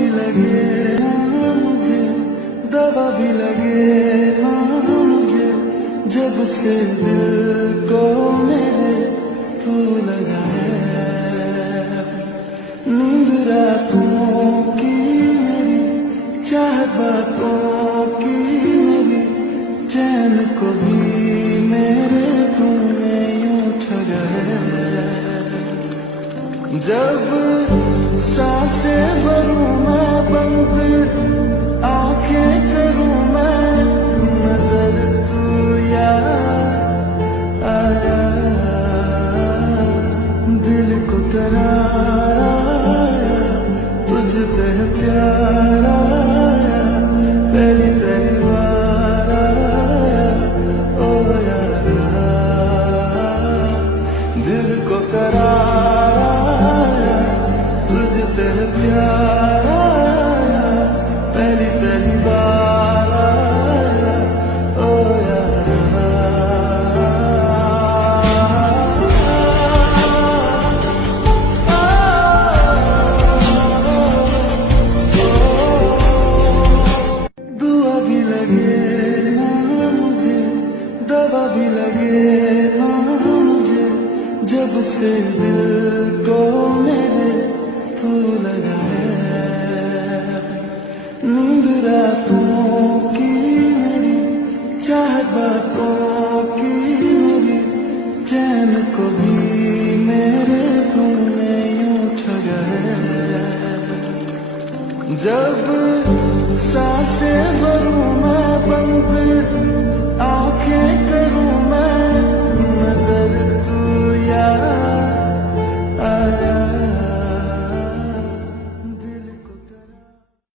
भी लगे ना मुझे, दवा भी लगे ना मुझे, जब से दिल को मेरे तू लगा है। नींद रातों की मेरी, चाहत बातों की मेरी, चैन को भी मेरे तूने यूं ठगा है। जब सांसें भरूं मैं बंद, आंखें करूं मैं नजर, तू याद आया। दिल को करार आया, तुझ पे प्यार आया, पहली पहली बार आया। ओ यारा, दिल को करार आया, तुझ पे प्यार आया, पहली पहली बार आया। ओ यारा, दुआ भी लगे ना मुझे, दवा भी लगे ना मुझे, जब से दिल को मेरे तू लगा है। नींद रातों की मेरी, चाहत बातों की मेरी, चैन को भी मेरे तूने यूं ठगा है। जब सांसें भरूं मैं बंद, आंखें करूं मैं